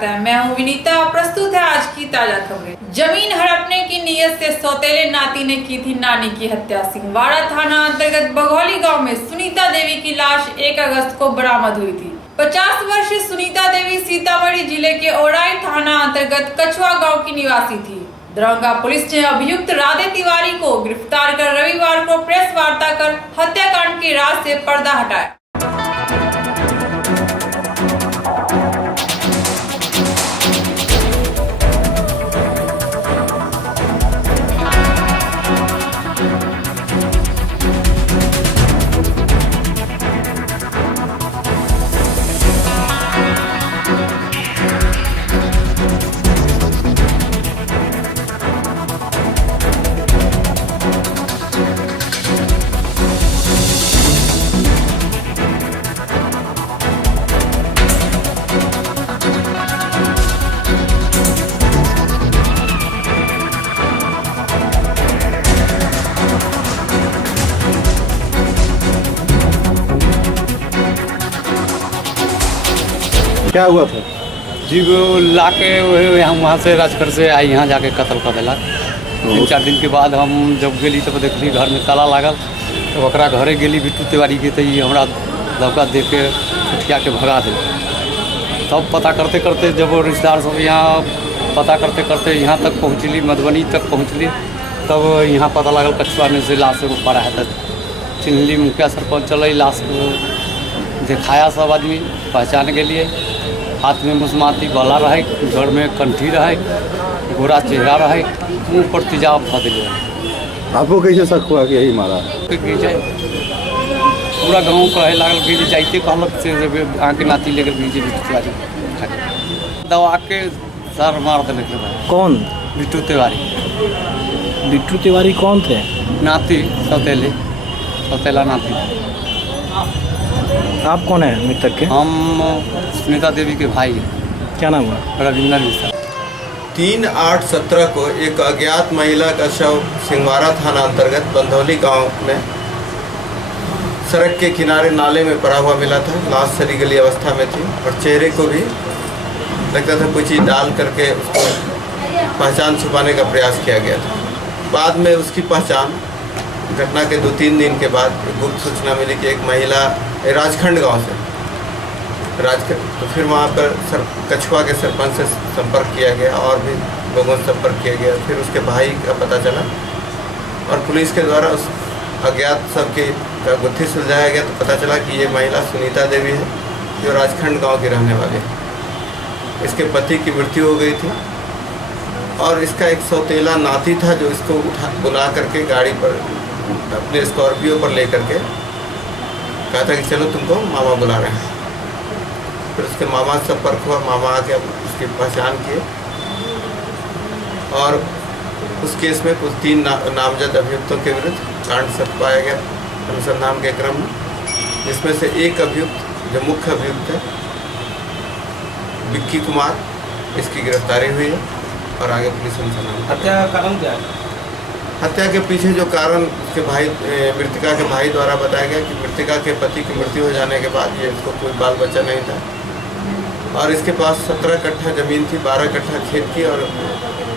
स्वागत है। मैं हूं विनीता। प्रस्तुत है आज की ताजा खबरें। जमीन हड़पने की नीयत से सौतेले नाती ने की थी नानी की हत्या। सिंहवाड़ा थाना अंतर्गत बघौली गांव में सुनीता देवी की लाश 1 अगस्त को बरामद हुई थी। 50 वर्षीय सुनीता देवी सीतामढ़ी जिले के ओराई थाना अंतर्गत कछुआ गाँव की निवासी थी। दरभंगा पुलिस ने अभियुक्त राधे तिवारी को गिरफ्तार कर रविवार को प्रेस वार्ता कर हत्याकांड के राज से पर्दा हटाया। क्या हुआ था जी? वो लाके हम वहाँ से राजगढ़ से आई, यहाँ जाके कत्ल कर देलक। 3-4 दिन के बाद हम जब गेली तब देखली घर में ताला लागल, तो ओकरा घरे गेली बिट्टू तिवारी के, तो ये हमरा लौका देख के उठिया के भगा दे। तब पता करते करते जब रिश्तेदार सब यहाँ पता करते करते यहाँ तक पहुँचली, मधुबनी तक पहुँचली, तब यहाँ पता लागल कछुआ में से लाश एगो पड़ा है। तब चिन्हली, मुखिया सरपंच चल लाश दिखाया, सब आदमी पहचान के लिए। हाथ में मुसमाती बाला रहे, घर में कंठी रहे, गोरा चेहरा रहे, मुँह पर तेजाब था दिले। आपको कैसे शक हुआ कि यही मारा? पूरा गांव कहे लागल कि जाइते कहलक से अहाँ के नाती लेकर बीजे बिट्टू तिवारी दवा के सर मार दिले। कौन? बिट्टू तिवारी। बिट्टू तिवारी कौन थे? नाती, सौतेला नाती। आप कौन है मृतक के? हम सुनीता देवी के भाई हैं। क्या नाम हुआ? रविंदर मिश्रा। 3/8/17 को एक अज्ञात महिला का शव सिंहवाड़ा थाना अंतर्गत बंधौली गांव में सड़क के किनारे नाले में पड़ा हुआ मिला था। लाश सड़ी गली अवस्था में थी और चेहरे को भी लगता था कोई चीज़ डाल करके उसको पहचान छुपाने का प्रयास किया गया था। बाद में उसकी पहचान घटना के 2-3 दिन के बाद गुप्त सूचना मिली कि एक महिला राजखंड गांव से तो फिर वहाँ पर कछुआ के सरपंच से संपर्क किया गया और भी लोगों से संपर्क किया गया। फिर उसके भाई का पता चला और पुलिस के द्वारा उस अज्ञात सबके का गुत्थी सुलझाया गया, तो पता चला कि ये महिला सुनीता देवी है, जो राजखंड गांव की रहने वाली है। इसके पति की मृत्यु हो गई थी और इसका एक सौतेला नाती था, जो इसको बुला करके गाड़ी पर अपने स्कॉर्पियो पर लेकर के कहा था कि चलो तुमको मामा बुला रहे हैं। फिर उसके मामा से संपर्क हुआ, मामा आके उसकी पहचान किए और उस केस में कुछ 3 नामजद अभियुक्तों के विरुद्ध कांड सब पाया गया अनुसंधान के क्रम में, जिसमें से एक अभियुक्त जो मुख्य अभियुक्त है विक्की कुमार, इसकी गिरफ्तारी हुई है और आगे पुलिस अनुसंधान। हत्या का कारण क्या है? हत्या के पीछे जो कारण उसके भाई, मृतका के भाई द्वारा बताया गया कि मृतका के पति की मृत्यु हो जाने के बाद ये इसको कोई बाल बच्चा नहीं था और इसके पास 17 कट्ठा ज़मीन थी, 12 कट्ठा खेत की और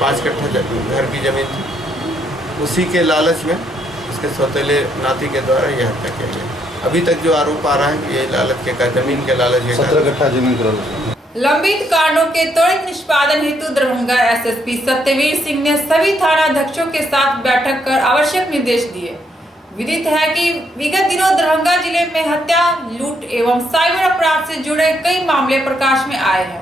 5 कट्ठा घर की ज़मीन थी। उसी के लालच में उसके सौतेले नाती के द्वारा ये हत्या किया गया। अभी तक जो आरोप आ रहा है कि ये लालच के ज़मीन के लालच के 17 कट्ठा जमीन का। लंबित कांडों के त्वरित निष्पादन हेतु दरभंगा एसएसपी सत्यवीर सिंह ने सभी थानाध्यक्षों के साथ बैठक कर आवश्यक निर्देश दिए। विदित है कि विगत दिनों दरभंगा जिले में हत्या, लूट एवं साइबर अपराध से जुड़े कई मामले प्रकाश में आए हैं।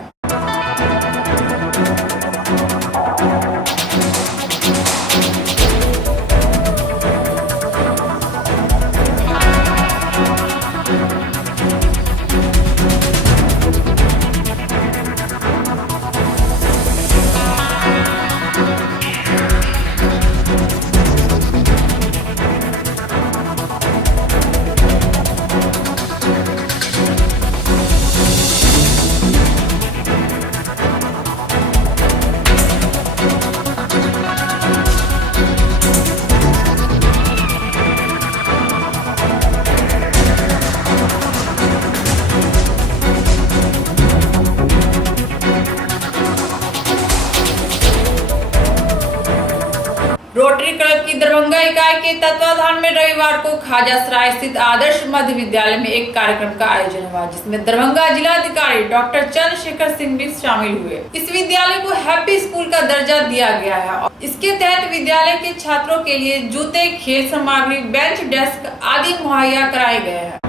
के तत्वाधान में रविवार को खाजासराय स्थित आदर्श मध्य विद्यालय में एक कार्यक्रम का आयोजन हुआ, जिसमें दरभंगा जिलाधिकारी डॉक्टर चंद्रशेखर सिंह भी शामिल हुए। इस विद्यालय को हैप्पी स्कूल का दर्जा दिया गया है और इसके तहत विद्यालय के छात्रों के लिए जूते, खेल सामग्री, बेंच, डेस्क आदि मुहैया कराए गए हैं।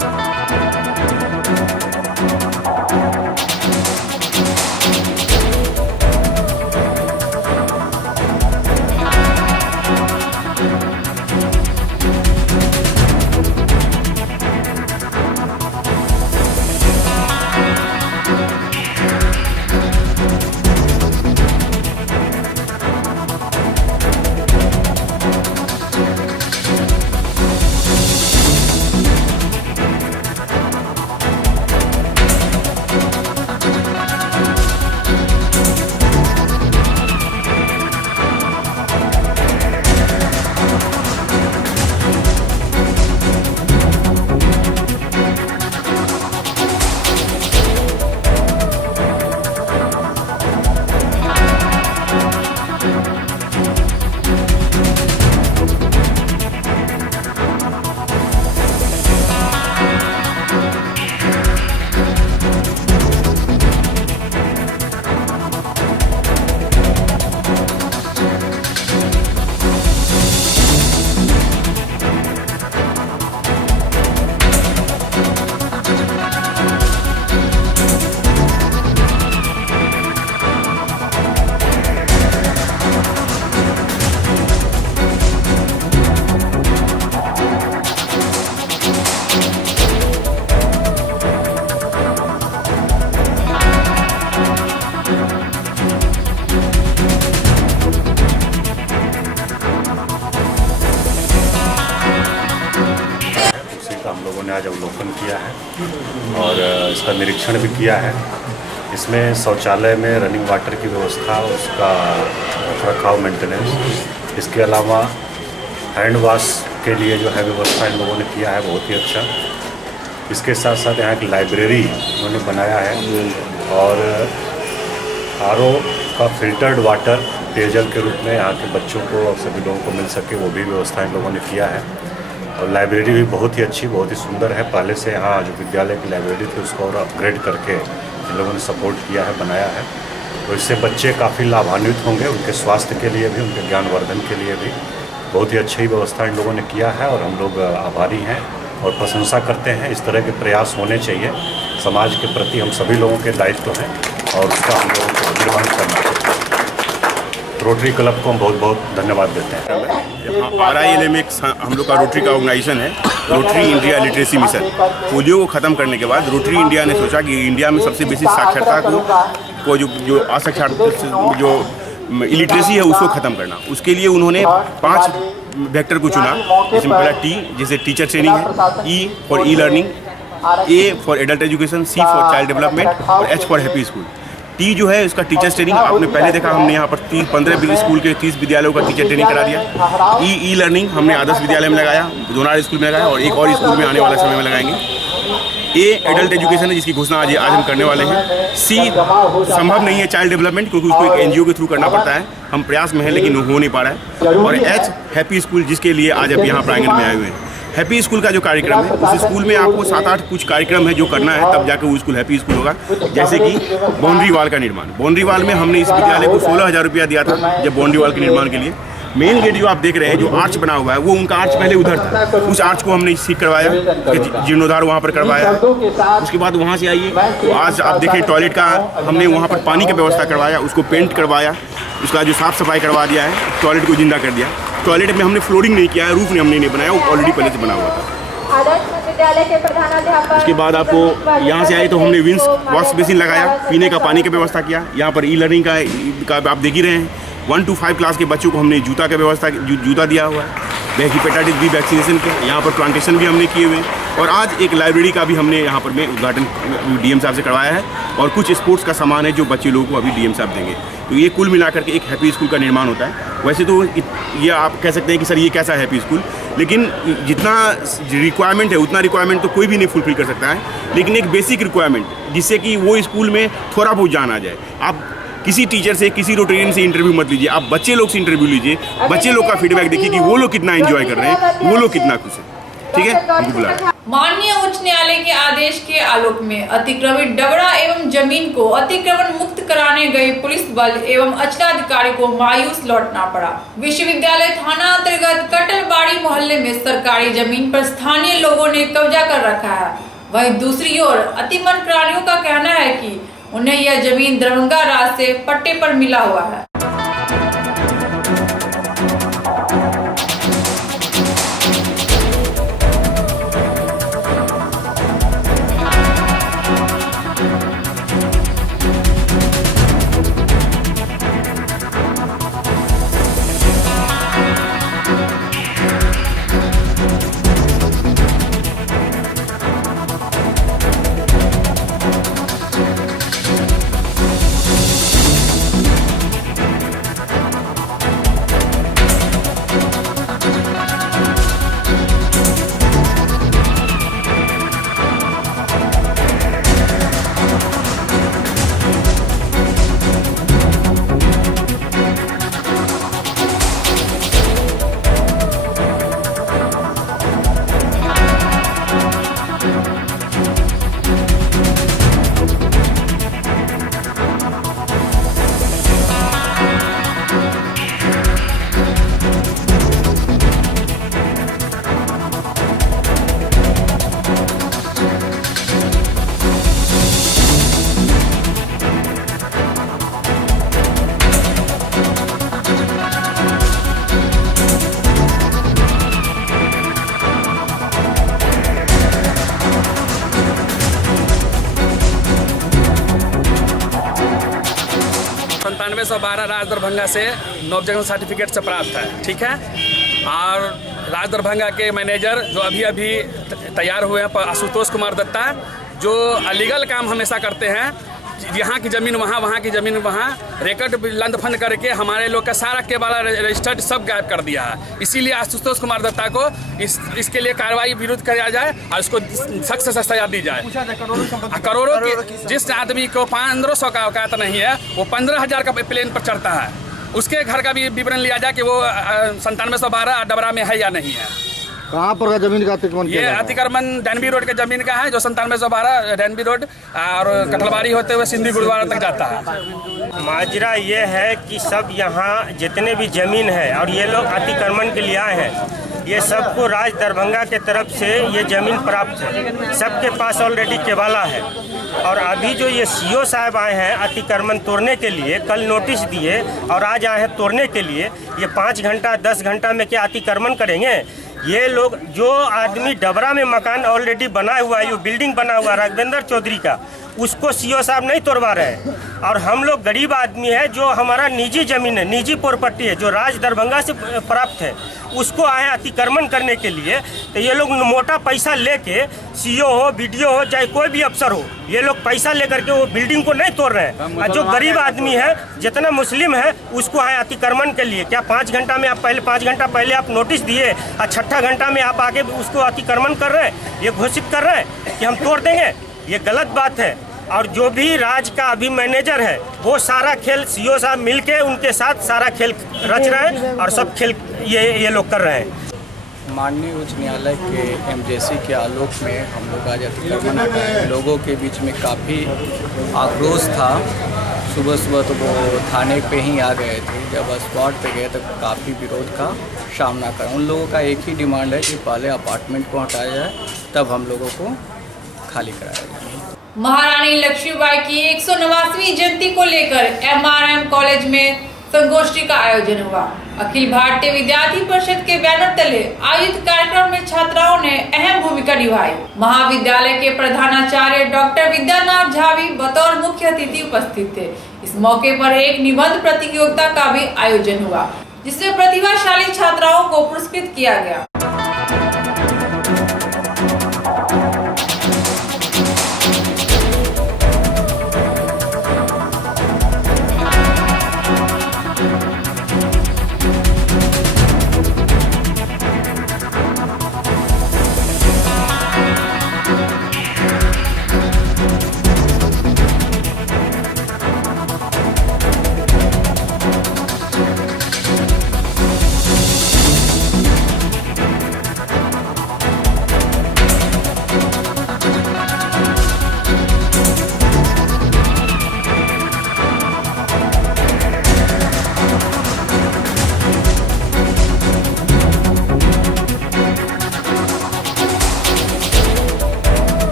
हम लोगों ने आज अवलोकन किया है और इसका निरीक्षण भी किया है। इसमें शौचालय में रनिंग वाटर की व्यवस्था, उसका रखरखाव, मेंटेनेंस, इसके अलावा हैंड वॉश के लिए जो है व्यवस्था इन लोगों ने किया है, बहुत ही अच्छा। इसके साथ साथ यहाँ एक लाइब्रेरी उन्होंने बनाया है और आरओ का फिल्टर्ड वाटर पेयजल के रूप में यहाँ के बच्चों को और सभी लोगों को मिल सके, वो भी व्यवस्था इन लोगों ने किया है। और लाइब्रेरी भी बहुत ही अच्छी, बहुत ही सुंदर है। पहले से यहाँ जो विद्यालय की लाइब्रेरी थी उसको और अपग्रेड करके इन लोगों ने सपोर्ट किया है, बनाया है। तो इससे बच्चे काफ़ी लाभान्वित होंगे, उनके स्वास्थ्य के लिए भी, उनके ज्ञानवर्धन के लिए भी बहुत ही अच्छी व्यवस्था इन लोगों ने किया है और हम लोग आभारी हैं और प्रशंसा करते हैं। इस तरह के प्रयास होने चाहिए, समाज के प्रति हम सभी लोगों के दायित्व हैं और उसका हम लोगों को निर्वहन करना चाहिए। रोटरी क्लब को हम बहुत बहुत धन्यवाद देते हैं। RILA में हम लोग का रोटरी का ऑर्गेनाइजेशन है, rotary India literacy mission. Polio को ख़त्म करने के बाद रोटरी इंडिया ने सोचा कि इंडिया में सबसे बेसी साक्षरता को जो असाक्षरता, जो इलिटरेसी है, उसको ख़त्म करना। उसके लिए उन्होंने 5 वेक्टर को चुना, जिसमें पहला T जैसे टीचर ट्रेनिंग है, E for e learning, A for adult education, C for child development और H for happy school. T जो है उसका टीचर्स ट्रेनिंग, आपने पहले देखा, हमने यहाँ पर 15 स्कूल के 30 विद्यालयों का टीचर ट्रेनिंग करा दिया। ई लर्निंग हमने आदर्श विद्यालय में लगाया, दोनार स्कूल में लगाया और एक और स्कूल में आने वाले समय में लगाएंगे। A एडल्ट एजुकेशन है, जिसकी घोषणा आज हम करने वाले हैं। C संभव नहीं है चाइल्ड डेवलपमेंट, क्योंकि उसको एक NGO के थ्रू करना पड़ता है, हम प्रयास में हैं लेकिन हो नहीं पा रहा है। और H हैप्पी स्कूल, जिसके लिए आज आप यहाँ प्रांगण में आए हुए हैं। हैप्पी स्कूल का जो कार्यक्रम है, उस स्कूल में आपको 7-8 कुछ कार्यक्रम है जो करना है, तब जाकर वो स्कूल हैप्पी स्कूल होगा। जैसे कि बाउंड्री वाल का निर्माण, बाउंड्री वाल में हमने इस विद्यालय को 16,000 रुपया दिया था जब बाउंड्री वाल के निर्माण के लिए। मेन गेट जो आप देख रहे हैं, जो आर्च बना हुआ है, वो उनका आर्च पहले उधर था, उस आर्च को हमने ठीक करवाया, जीर्णोद्धार वहाँ पर करवाया। उसके बाद वहाँ से आइए तो आज आप देखें टॉयलेट का हमने वहाँ पर पानी की व्यवस्था करवाया, उसको पेंट करवाया, उसका जो साफ़ सफाई करवा दिया है, टॉयलेट को जिंदा कर दिया। टॉयलेट में हमने फ्लोरिंग नहीं किया है, रूफ ने हमने नहीं बनाया, वो ऑलरेडी पहले से बना हुआ था। उसके बाद आपको यहाँ से आए तो हमने विंस वॉश बेसिन लगाया, पीने का पानी की व्यवस्था किया। यहाँ पर ई लर्निंग का आप देख ही रहे हैं, 1 to 5 क्लास के बच्चों को हमने जूता की व्यवस्था, जूता दिया हुआ है। हेपेटाइटिस बी वैक्सीनेशन किया, यहाँ पर प्लांटेशन भी हमने किए हुए हैं। और आज एक लाइब्रेरी का भी हमने यहाँ पर में उद्घाटन DM साहब से करवाया है। और कुछ स्पोर्ट्स का सामान है जो बच्चे लोगों को अभी DM साहब देंगे। तो ये कुल मिलाकर के एक हैप्पी स्कूल का निर्माण होता है। वैसे तो ये आप कह सकते हैं कि सर ये कैसा हैप्पी स्कूल, लेकिन जितना रिक्वायरमेंट है उतना रिक्वायरमेंट तो कोई भी नहीं फुलफिल कर सकता है, लेकिन एक बेसिक रिक्वायरमेंट जिससे कि वो स्कूल में थोड़ा बहुत जान आ जाए। आप किसी टीचर से, किसी रोटेरियन से इंटरव्यू मत लीजिए, आप बच्चे लोग से इंटरव्यू लीजिए, बच्चे लोग का फीडबैक देखिए कि वो लोग कितना एंजॉय कर रहे हैं, वो लोग कितना खुश है। ठीक है, उनको बुलाया। माननीय उच्च न्यायालय के आदेश के आलोक में अतिक्रमित डबरा एवं जमीन को अतिक्रमण मुक्त कराने गए पुलिस बल एवं अंचलाधिकारी को मायूस लौटना पड़ा। विश्वविद्यालय थाना अंतर्गत कटलबाड़ी मोहल्ले में सरकारी जमीन पर स्थानीय लोगों ने कब्जा कर रखा है। वहीं दूसरी ओर अतिक्रमणकारियों का कहना है कि उन्हें यह जमीन दरभंगा राज से पट्टे पर मिला हुआ है। राज दरभंगा से नवजगन सर्टिफिकेट से प्राप्त है। ठीक है, और राज दरभंगा के मैनेजर जो अभी तैयार हुए हैं आशुतोष कुमार दत्ता, जो अलीगल काम हमेशा करते हैं, यहाँ की ज़मीन वहाँ, वहाँ की ज़मीन वहाँ, रिकॉर्ड लंद फंद करके हमारे लोग का सारा केवाला रजिस्टर्ड सब गायब कर दिया है। इसीलिए आशुतोष कुमार दत्ता को इसके लिए कार्रवाई विरुद्ध किया जाए और उसको सख्त से सजा दी जाए। करोड़ों की जिस आदमी को 1500 का औकात नहीं है, वो 15,000 का प्लेन पर चढ़ता है, उसके घर का भी विवरण लिया जाए कि वो 9712 डबरा में है या नहीं है। कहाँ पर का जमीन का अतिक्रमण? ये अतिक्रमण डैनबी रोड के जमीन का है, जो 9712 डैनबी रोड और कटलबाड़ी होते हुए सिंधी गुरुद्वारा तक जाता है। माजरा ये है कि सब यहाँ जितने भी जमीन है और ये लोग अतिक्रमण के लिए आए हैं, ये सबको राज दरभंगा के तरफ से ये ज़मीन प्राप्त है, सबके पास ऑलरेडी केवाला है। और अभी जो ये सीओ साहब आए हैं अतिक्रमण तोड़ने के लिए, कल नोटिस दिए और आज आए हैं तोड़ने के लिए, ये 5 घंटा 10 घंटा में क्या अतिक्रमण करेंगे? ये लोग जो आदमी डबरा में मकान ऑलरेडी बना हुआ है, ये बिल्डिंग बना हुआ है राघवेंद्र चौधरी का, उसको सीओ साहब नहीं तोड़वा रहे हैं। और हम लोग गरीब आदमी है, जो हमारा निजी ज़मीन है, निजी प्रॉपर्टी है, जो राज दरभंगा से प्राप्त है, उसको आए अतिक्रमण करने के लिए। तो ये लोग मोटा पैसा लेके, सीओ हो, बीडीओ हो, चाहे कोई भी अफसर हो, ये लोग पैसा लेकर के वो बिल्डिंग को नहीं तोड़ रहे हैं। और जो गरीब आदमी है, जितना मुस्लिम है, उसको आए अतिक्रमण के लिए। क्या 5 घंटा में आप पहले 5 घंटा पहले आप नोटिस दिए और 6ठा घंटा में आप आगे उसको अतिक्रमण कर रहे हैं, ये घोषित कर रहे हैं कि हम तोड़ देंगे? ये गलत बात है। और जो भी राज का अभी मैनेजर है, वो सारा खेल सीओ साहब मिलके उनके साथ सारा खेल रच रहे हैं और सब खेल ये लोग कर रहे हैं। माननीय उच्च न्यायालय के एमजेसी के आलोक में हम लोग आज अतिक्रमण हटाए। लोगों के बीच में काफ़ी आक्रोश था। सुबह तो वो थाने पे ही आ गए थे, जब स्पॉट पे गए तो काफ़ी विरोध का सामना करा। उन लोगों का एक ही डिमांड है कि पहले अपार्टमेंट को हटाया जाए, तब हम लोगों को खाली कराया जाए। महारानी लक्ष्मीबाई की 189वीं जयंती को लेकर MRM कॉलेज में संगोष्ठी का आयोजन हुआ। अखिल भारतीय विद्यार्थी परिषद के बैनर तले आयोजित कार्यक्रम में छात्राओं ने अहम भूमिका निभाई। महाविद्यालय के प्रधानाचार्य डॉक्टर विद्यानाथ झा भी बतौर मुख्य अतिथि उपस्थित थे। इस मौके पर एक निबंध प्रतियोगिता का भी आयोजन हुआ, जिसमें प्रतिभाशाली छात्राओं को पुरस्कृत किया गया।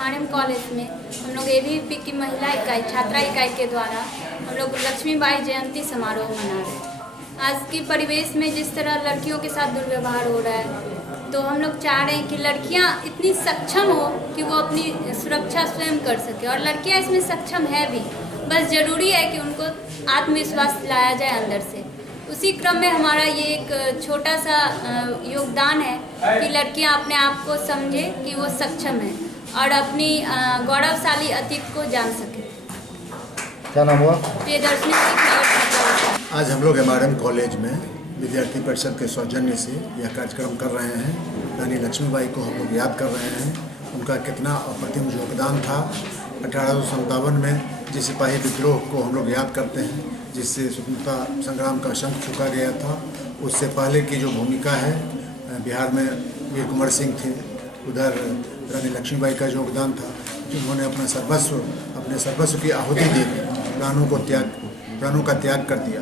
एमआरएम कॉलेज में हम लोग एबीवीपी की महिला इकाई छात्रा इकाई के द्वारा हम लोग लक्ष्मीबाई जयंती समारोह मना रहे हैं। आज की परिवेश में जिस तरह लड़कियों के साथ दुर्व्यवहार हो रहा है, तो हम लोग चाह रहे हैं कि लड़कियां इतनी सक्षम हो कि वो अपनी सुरक्षा स्वयं कर सके, और लड़कियां इसमें सक्षम है भी, बस ज़रूरी है कि उनको आत्मविश्वास दिलाया जाए अंदर से। उसी क्रम में हमारा ये एक छोटा सा योगदान है कि लड़कियां अपने आप को समझें कि वो सक्षम है और अपनी गौरवशाली अतीत को जान सके। क्या नाम हुआ? प्रियदर्शनी। आज हम लोग एमआरएम कॉलेज में विद्यार्थी परिषद के सौजन्य से यह कार्यक्रम कर रहे हैं। रानी लक्ष्मीबाई को हम लोग याद कर रहे हैं। उनका कितना अप्रतिम योगदान था। 1857 में जिस सिपाही विद्रोह को हम लोग याद करते हैं, जिससे स्वतंत्रता संग्राम का शंख चुका गया था, उससे पहले की जो भूमिका है, बिहार में वीर कुंवर सिंह थे, उधर रानी लक्ष्मीबाई का योगदान था, जिन्होंने अपने सर्वस्व की आहुति दे दी, प्राणों का त्याग कर दिया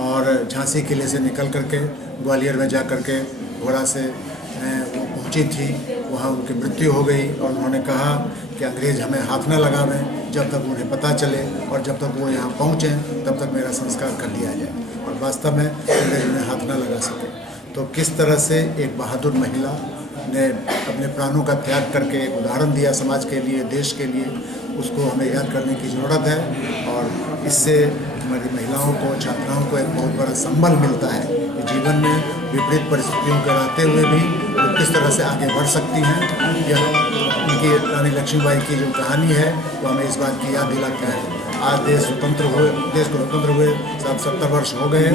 और झांसी किले से निकल करके ग्वालियर में जा करके घोड़ा से वो पहुंची थी। वहाँ उनकी मृत्यु हो गई और उन्होंने कहा कि अंग्रेज़ हमें हाथ न लगावें जब तक उन्हें पता चले, और जब तक वो यहाँ पहुँचें तब तक मेरा संस्कार कर दिया जाए। और वास्तव में अंग्रेज़ उन्हें हाथ न लगा सके। तो किस तरह से एक बहादुर महिला ने अपने प्राणों का त्याग करके एक उदाहरण दिया समाज के लिए, देश के लिए, उसको हमें याद करने की ज़रूरत है। और इससे हमारी महिलाओं को, छात्राओं को एक बहुत बड़ा संबल मिलता है कि जीवन में विपरीत परिस्थितियों के रहते हुए भी वो किस तरह से आगे बढ़ सकती हैं। यह उनकी रानी लक्ष्मीबाई की जो कहानी है वो हमें इस बात की याद दिलाता है। आज देश को स्वतंत्र हुए 70 वर्ष हो गए।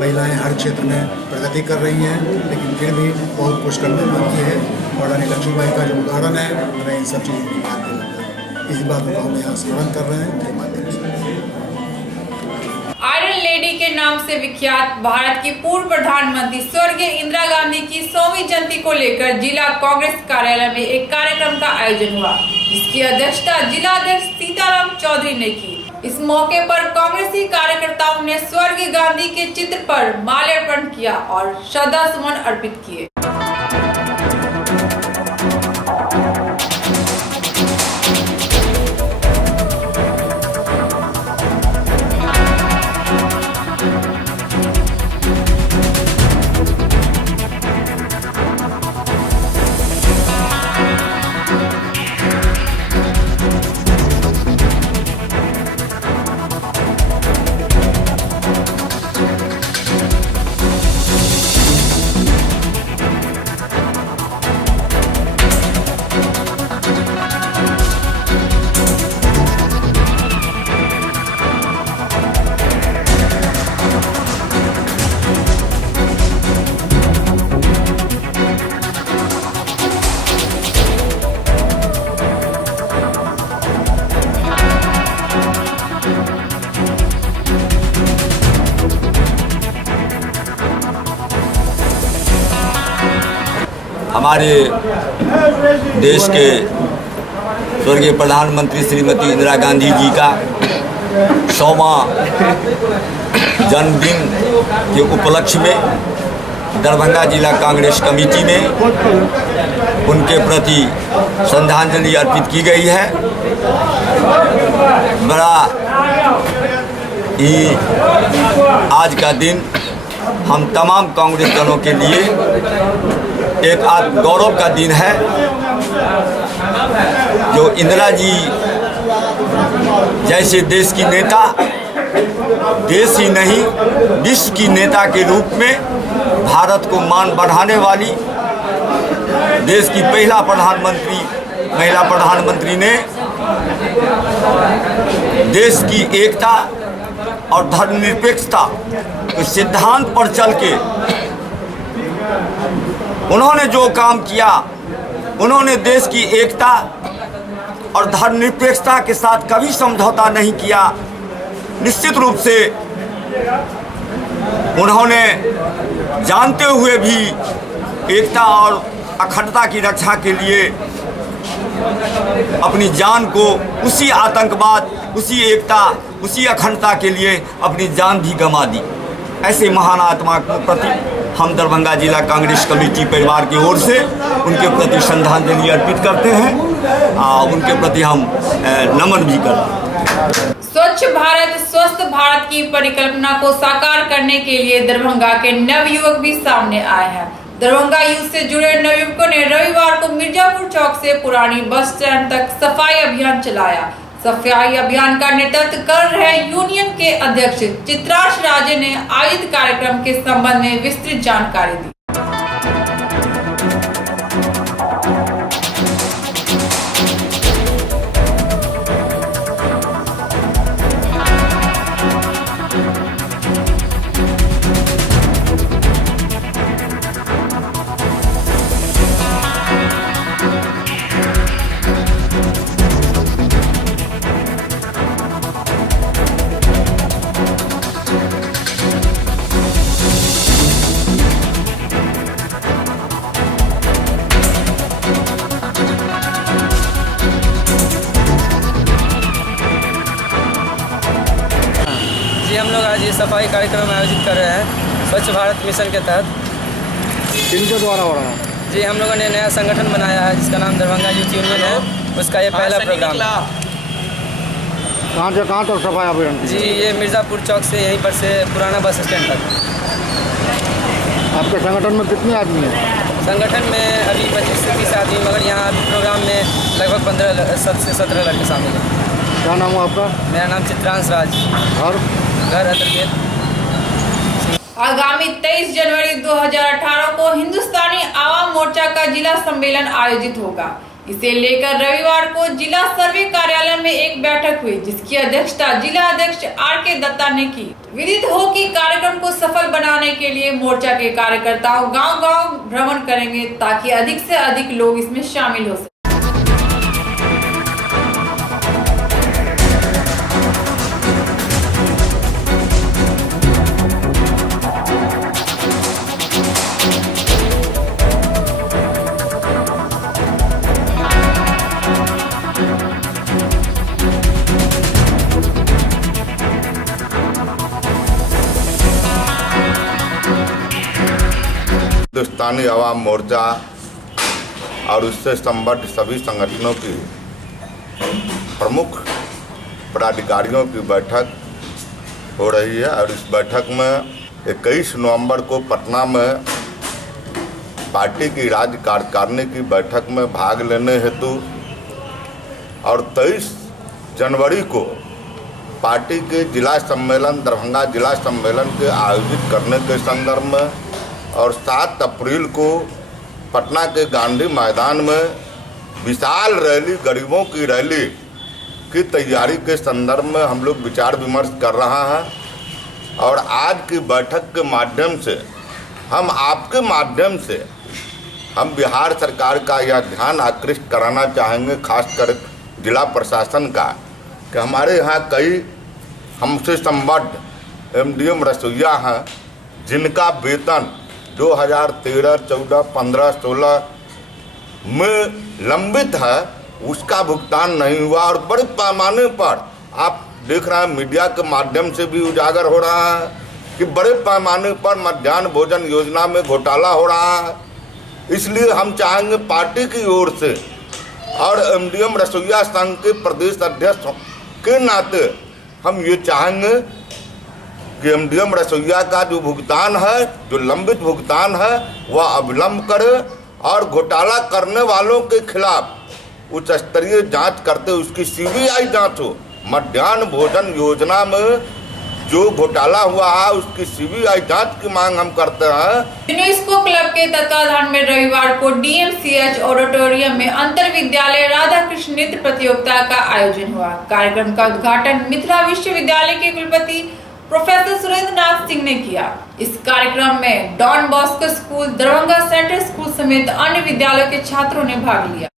महिलाएं हर क्षेत्र में प्रगति कर रही हैं, लेकिन फिर भी बहुत कुछ करने बाकी है। और रानी लक्ष्मीबाई का जो उदाहरण है हमें इन सब चीज़ों की याद दिलाता है। इसी बात को हम यहाँ स्मरण कर रहे हैं उनके माध्यम से। आयरन लेडी के नाम से विख्यात भारत की पूर्व प्रधानमंत्री स्वर्गीय इंदिरा गांधी की 100वीं जयंती को लेकर जिला कांग्रेस कार्यालय में एक कार्यक्रम का आयोजन हुआ, जिसकी अध्यक्षता जिला अध्यक्ष सीताराम चौधरी ने की। इस मौके पर कांग्रेसी कार्यकर्ताओं ने स्वर्गीय गांधी के चित्र पर माल्यार्पण किया और श्रद्धा सुमन अर्पित किए। हमारे देश के स्वर्गीय प्रधानमंत्री श्रीमती इंदिरा गांधी जी का 100वां जन्मदिन के उपलक्ष्य में दरभंगा जिला कांग्रेस कमेटी में उनके प्रति श्रद्धांजलि अर्पित की गई है। बड़ा ही आज का दिन हम तमाम कांग्रेस दलों के लिए एक गौरव का दिन है। जो इंदिरा जी जैसे देश की नेता, देश ही नहीं विश्व की नेता के रूप में भारत को मान बढ़ाने वाली, देश की महिला प्रधानमंत्री ने देश की एकता और धर्मनिरपेक्षता के सिद्धांत पर चल के उन्होंने जो काम किया, उन्होंने देश की एकता और धर्मनिरपेक्षता के साथ कभी समझौता नहीं किया। निश्चित रूप से उन्होंने जानते हुए भी एकता और अखंडता की रक्षा के लिए अपनी जान को उसी आतंकवाद, उसी एकता, उसी अखंडता के लिए अपनी जान भी गंवा दी। ऐसे महान आत्मा के प्रति हम दरभंगा जिला कांग्रेस कमेटी परिवार की ओर से उनके प्रति श्रद्धांजलि अर्पित करते हैं और उनके प्रति हम नमन भी करते हैं। स्वच्छ भारत स्वस्थ भारत की परिकल्पना को साकार करने के लिए दरभंगा के नवयुवक भी सामने आए हैं। दरभंगा यूथ से जुड़े नवयुवकों ने रविवार को मिर्जापुर चौक से पुरानी बस स्टैंड तक सफाई अभियान चलाया। सफाई अभियान का नेतृत्व कर रहे यूनियन के अध्यक्ष चित्रांश राजे ने आयोजित कार्यक्रम के संबंध में विस्तृत जानकारी दी। हम लोग आज ये सफाई कार्यक्रम आयोजित कर रहे हैं स्वच्छ भारत मिशन के तहत। किनके द्वारा हो रहा है? जी हम लोगों ने नया संगठन बनाया है जिसका नाम दरभंगा यूथ यूनियन है, उसका ये पहला प्रोग्राम है। कहाँ से कहाँ तक सफाई अभियान? जी ये मिर्ज़ापुर चौक से यहीं पर से पुराना बस स्टैंड तक। आपके संगठन में कितने आदमी हैं? संगठन में अभी 25 से 30 आदमी, मगर यहाँ अभी प्रोग्राम में लगभग 15 से 17 लड़के शामिल हैं। क्या नाम है आपका? मेरा नाम चित्रांश राज। और घर अतरखेत। आगामी 23 जनवरी 2018 को हिंदुस्तानी आवाम मोर्चा का जिला सम्मेलन आयोजित होगा। इसे लेकर रविवार को जिला सर्वे कार्यालय में एक बैठक हुई, जिसकी अध्यक्षता जिला अध्यक्ष आर.के. दत्ता ने की। विदित हो कि कार्यक्रम को सफल बनाने के लिए मोर्चा के कार्यकर्ताओं गांव-गांव भ्रमण करेंगे ताकि अधिक से अधिक लोग इसमें शामिल हो सके। हिंदुस्तानी आवाम मोर्चा और उससे संबद्ध सभी संगठनों की प्रमुख पदाधिकारियों की बैठक हो रही है और इस बैठक में 21 नवंबर को पटना में पार्टी की राज्य कार्यकारिणी की बैठक में भाग लेने हेतु और 23 जनवरी को पार्टी के जिला सम्मेलन दरभंगा जिला सम्मेलन के आयोजित करने के संदर्भ में और 7 अप्रैल को पटना के गांधी मैदान में विशाल रैली, गरीबों की रैली की तैयारी के संदर्भ में हम लोग विचार विमर्श कर रहा है। और आज की बैठक के माध्यम से हम आपके माध्यम से हम बिहार सरकार का यह ध्यान आकृष्ट कराना चाहेंगे, खासकर जिला प्रशासन का, कि हमारे यहाँ कई हमसे संबद्ध एमडीएम रसोइया हैं जिनका वेतन 2013, 14, 15, 16 में लंबित है, उसका भुगतान नहीं हुआ। और बड़े पैमाने पर आप देख रहे हैं, मीडिया के माध्यम से भी उजागर हो रहा है कि बड़े पैमाने पर मध्याह्न भोजन योजना में घोटाला हो रहा है। इसलिए हम चाहेंगे पार्टी की ओर से और एमडीएम रसोइया संघ के प्रदेश अध्यक्ष के नाते हम ये चाहेंगे कि एमडीएम रसोइया का जो भुगतान है, जो लंबित भुगतान है, वह अविलंब करे और घोटाला करने वालों के खिलाफ उच्च स्तरीय जांच करते उसकी सीबीआई जांच हो। मध्याह्न भोजन योजना में जो घोटाला हुआ है उसकी सीबीआई जांच की मांग हम करते हैं। यूनेस्को क्लब के तत्वाधान में रविवार को डीएमसीएच ऑडिटोरियम में अंतर विद्यालय राधा कृष्ण नृत्य प्रतियोगिता का आयोजन हुआ। कार्यक्रम का उद्घाटन मिथिला विश्वविद्यालय के कुलपति प्रोफेसर सुरेंद्र नाथ सिंह ने किया। इस कार्यक्रम में Don Bosco school, Darbhanga central school समेत अन्य विद्यालयों के छात्रों ने भाग लिया।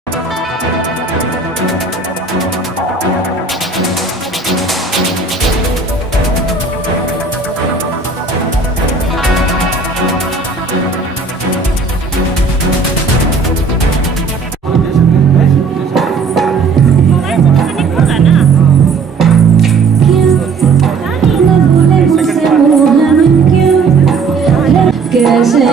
कैसे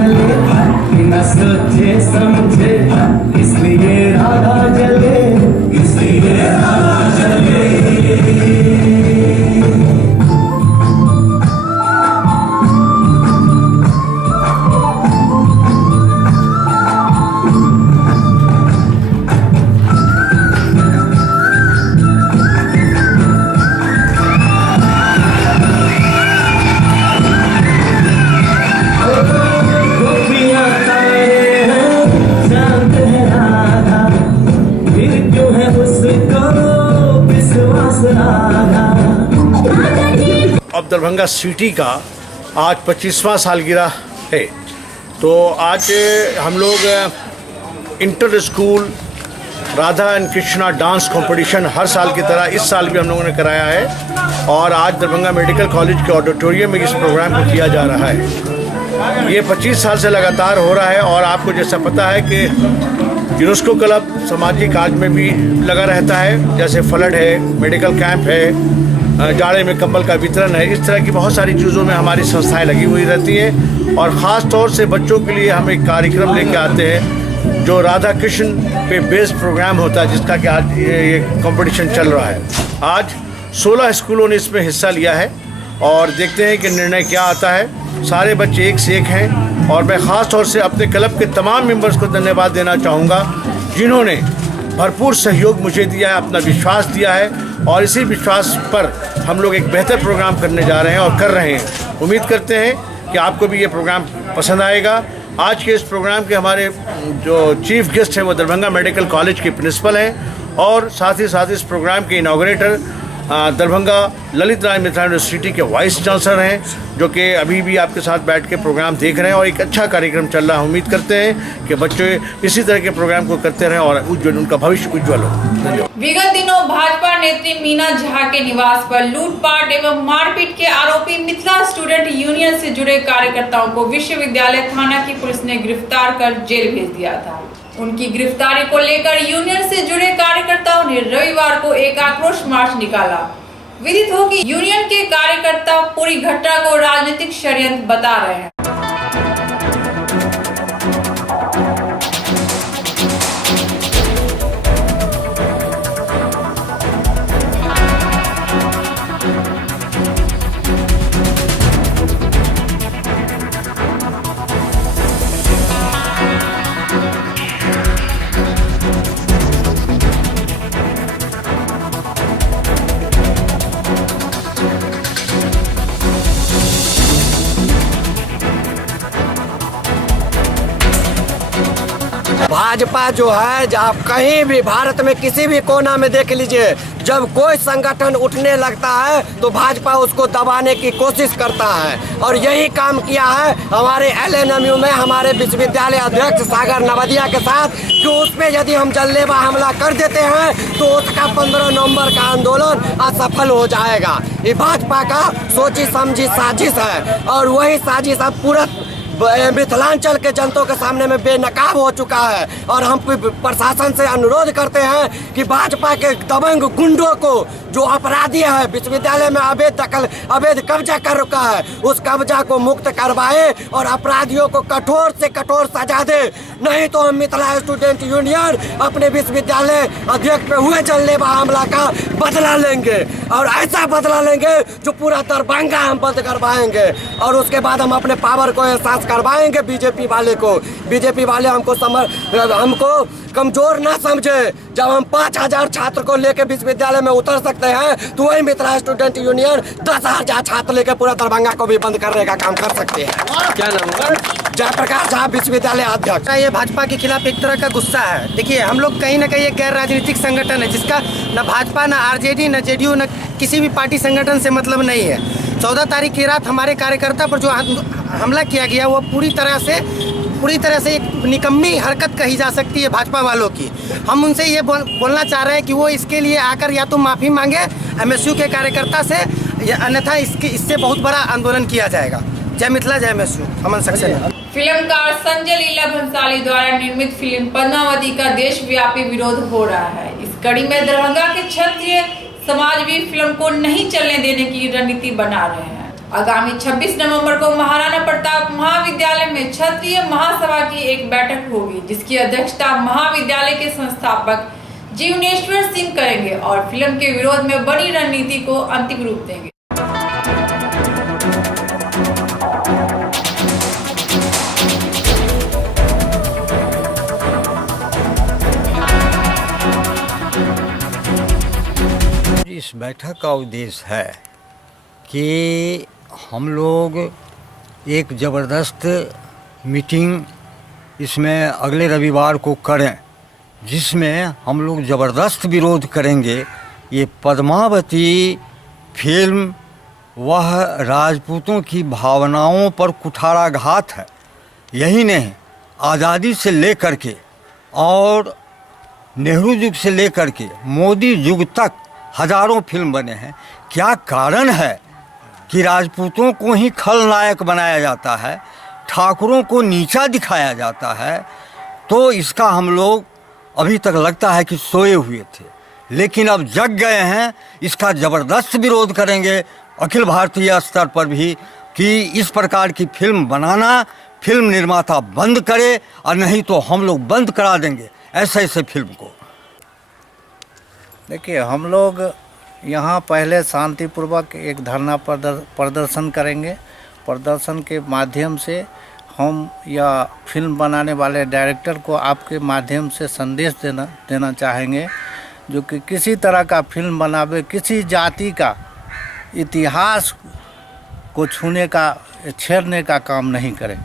जले, बिना सोचे समझे, इसलिए राधा जले, इसलिए राधा जले। अब दरभंगा सिटी का आज 25वां सालगिरह है, तो आज हम लोग inter school Radha and Krishna dance competition हर साल की तरह इस साल भी हम लोगों ने कराया है और आज दरभंगा मेडिकल कॉलेज के ऑडिटोरियम में इस प्रोग्राम को किया जा रहा है। ये 25 साल से लगातार हो रहा है और आपको जैसा पता है कि यूनेस्को क्लब सामाजिक कार्य में भी लगा रहता है, जैसे फ्लड है, मेडिकल कैंप है, जाड़े में कंबल का वितरण है, इस तरह की बहुत सारी चीज़ों में हमारी संस्थाएं लगी हुई रहती हैं और ख़ास तौर से बच्चों के लिए हम एक कार्यक्रम लेके आते हैं जो राधा कृष्ण पे बेस्ड प्रोग्राम होता है, जिसका कि आज ये कंपटीशन चल रहा है। आज 16 स्कूलों ने इसमें हिस्सा लिया है और देखते हैं कि निर्णय क्या आता है। सारे बच्चे एक से एक हैं और मैं ख़ास तौर से अपने क्लब के तमाम मेंबर्स को धन्यवाद देना चाहूँगा जिन्होंने भरपूर सहयोग मुझे दिया है, अपना विश्वास दिया है और इसी विश्वास पर हम लोग एक बेहतर प्रोग्राम करने जा रहे हैं और कर रहे हैं। उम्मीद करते हैं कि आपको भी ये प्रोग्राम पसंद आएगा। आज के इस प्रोग्राम के हमारे जो चीफ गेस्ट हैं वो दरभंगा मेडिकल कॉलेज के प्रिंसिपल हैं और साथ ही साथ इस प्रोग्राम के इनाग्रेटर दरभंगा ललित राय मिथिला यूनिवर्सिटी के वाइस चांसलर हैं, जो कि अभी भी आपके साथ बैठ के प्रोग्राम देख रहे हैं और एक अच्छा कार्यक्रम चल रहा है। उम्मीद करते हैं कि बच्चे इसी तरह के प्रोग्राम को करते रहें और उज्जवल उनका भविष्य उज्जवल हो। धन्यवाद। विगत दिनों भाजपा नेत्री मीना झा के निवास पर लूटपाट एवं मारपीट के आरोपी मिथिला स्टूडेंट यूनियन से जुड़े कार्यकर्ताओं को विश्वविद्यालय थाना की पुलिस ने गिरफ्तार कर जेल भेज दिया था। उनकी गिरफ्तारी को लेकर यूनियन से जुड़े कार्यकर्ताओं ने रविवार को एक आक्रोश मार्च निकाला। विदित हो कि यूनियन के कार्यकर्ता पूरी घटना को राजनीतिक षड्यंत्र बता रहे हैं। भाजपा जो है, आप कहीं भी भारत में किसी भी कोना में देख लीजिए, जब कोई संगठन उठने लगता है तो भाजपा उसको दबाने की कोशिश करता है और यही काम किया है हमारे LNMU में हमारे विश्वविद्यालय अध्यक्ष सागर नवदिया के साथ कि उस पर यदि हम जानलेवा हमला कर देते हैं तो उसका 15 नवंबर का आंदोलन असफल हो जाएगा। ये भाजपा का सोची समझी साजिश है और वही साजिश अब पूरा मिथिलांचल के जनता के सामने में बेनकाब हो चुका है और हम प्रशासन से अनुरोध करते हैं कि भाजपा के दबंग गुंडों को जो अपराधी है विश्वविद्यालय में अवैध कब्जा कर रखा है उस कब्जा को मुक्त करवाए और अपराधियों को कठोर से कठोर सजा दे, नहीं तो हम मिथिला स्टूडेंट यूनियन अपने विश्वविद्यालय अध्यक्ष पे हुए जानलेवा हमला का बदला लेंगे और ऐसा बदला लेंगे जो पूरा दरभंगा हम बंद करवाएंगे और उसके बाद हम अपने पावर को एहसास करवाएंगे। बीजेपी वाले हमको कमजोर ना समझे। जब हम 5000 छात्र को लेकर विश्वविद्यालय में उतर सकते हैं तो वही मिथिला स्टूडेंट यूनियन 10,000 छात्र लेकर पूरा दरभंगा को भी बंद करने का काम कर सकते हैं। क्या नाम है? जयप्रकाश झा, विश्वविद्यालय अध्यक्ष। ये भाजपा के खिलाफ एक तरह का गुस्सा है। देखिए, हम लोग कहीं ना कहीं एक गैर राजनीतिक संगठन है जिसका न भाजपा, न RJD, न JDU, न किसी भी पार्टी संगठन से मतलब नहीं है। 14 तारीख की रात हमारे कार्यकर्ता पर जो हमला किया गया वो पूरी तरह से एक निकम्मी हरकत कही जा सकती है भाजपा वालों की। हम उनसे ये बोलना चाह रहे हैं कि वो इसके लिए आकर या तो माफ़ी मांगे MSU के कार्यकर्ता से, अन्यथा इससे बहुत बड़ा आंदोलन किया जाएगा। जय मिथिला, जय MSU, अमन सक्सेना। फिल्मकार संजय लीला भंसाली द्वारा निर्मित फिल्म पद्मावती का देशव्यापी विरोध हो रहा है। इस कड़ी में दरभंगा के क्षत्रिय समाज भी फिल्म को नहीं चलने देने की रणनीति बना रहे हैं। आगामी 26 नवंबर को महाराणा प्रताप महाविद्यालय में क्षत्रिय महासभा की एक बैठक होगी, जिसकी अध्यक्षता महाविद्यालय के संस्थापक जीवनेश्वर सिंह करेंगे और फिल्म के विरोध में बनी रणनीति को अंतिम रूप देंगे। इस बैठक का उद्देश्य है कि हम लोग एक ज़बरदस्त मीटिंग इसमें अगले रविवार को करें, जिसमें हम लोग ज़बरदस्त विरोध करेंगे। ये पद्मावती फिल्म वह राजपूतों की भावनाओं पर कुठाराघात है। यही नहीं, आज़ादी से लेकर के और नेहरू युग से लेकर के मोदी युग तक हजारों फिल्म बने हैं। क्या कारण है कि राजपूतों को ही खलनायक बनाया जाता है, ठाकुरों को नीचा दिखाया जाता है? तो इसका हम लोग अभी तक लगता है कि सोए हुए थे, लेकिन अब जग गए हैं। इसका ज़बरदस्त विरोध करेंगे अखिल भारतीय स्तर पर भी कि इस प्रकार की फिल्म बनाना फिल्म निर्माता बंद करे, और नहीं तो हम लोग बंद करा देंगे ऐसे फिल्म को। देखिए, हम लोग यहाँ पहले शांतिपूर्वक एक धरना प्रदर्शन करेंगे। प्रदर्शन के माध्यम से हम या फिल्म बनाने वाले डायरेक्टर को आपके माध्यम से संदेश देना चाहेंगे, जो कि किसी तरह का फिल्म बनावे, किसी जाति का इतिहास को छेड़ने का काम नहीं करें।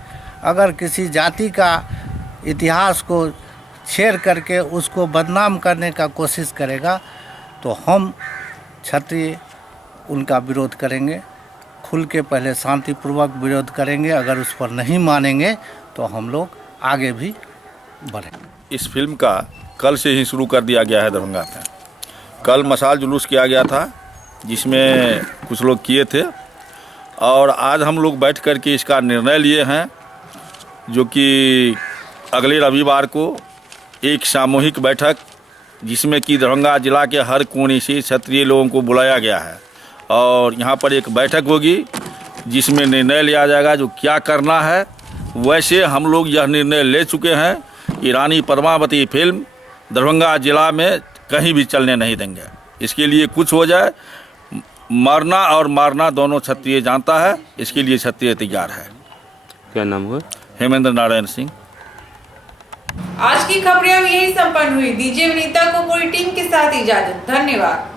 अगर किसी जाति का इतिहास को छेड़ करके उसको बदनाम करने का कोशिश करेगा तो हम क्षत्रिय उनका विरोध करेंगे। खुल के पहले शांतिपूर्वक विरोध करेंगे। अगर उस पर नहीं मानेंगे तो हम लोग आगे भी बढ़ेंगे। इस फिल्म का कल से ही शुरू कर दिया गया है दरभंगा में। कल मशाल जुलूस किया गया था, जिसमें कुछ लोग किए थे, और आज हम लोग बैठ कर के इसका निर्णय लिए हैं, जो कि अगले रविवार को एक सामूहिक बैठक, जिसमें कि दरभंगा जिला के हर कोने से क्षत्रिय लोगों को बुलाया गया है, और यहाँ पर एक बैठक होगी जिसमें निर्णय लिया जाएगा जो क्या करना है। वैसे हम लोग यह निर्णय ले चुके हैं कि रानी पद्मावती फिल्म दरभंगा जिला में कहीं भी चलने नहीं देंगे। इसके लिए कुछ हो जाए, मरना और मारना दोनों क्षत्रिय जानता है, इसके लिए क्षत्रिय तैयार है। क्या नाम हुआ? हेमेंद्र नारायण सिंह। आज की खबरें अब यही संपन्न हुई। दीजिए विनीता को पूरी टीम के साथ इजाजत। धन्यवाद।